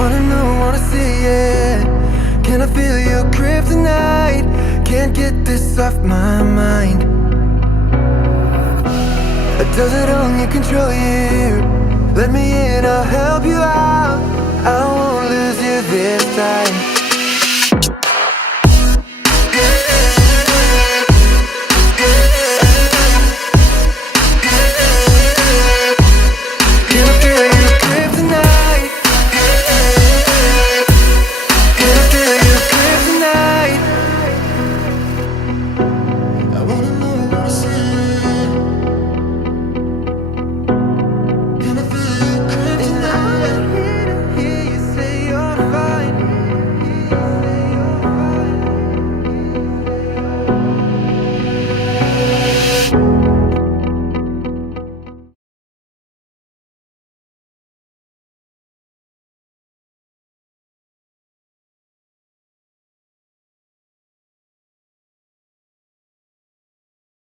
Wanna know, wanna see it. Can I feel your kryptonite? Can't get this off my mind. Does it only control you? Let me in, I'll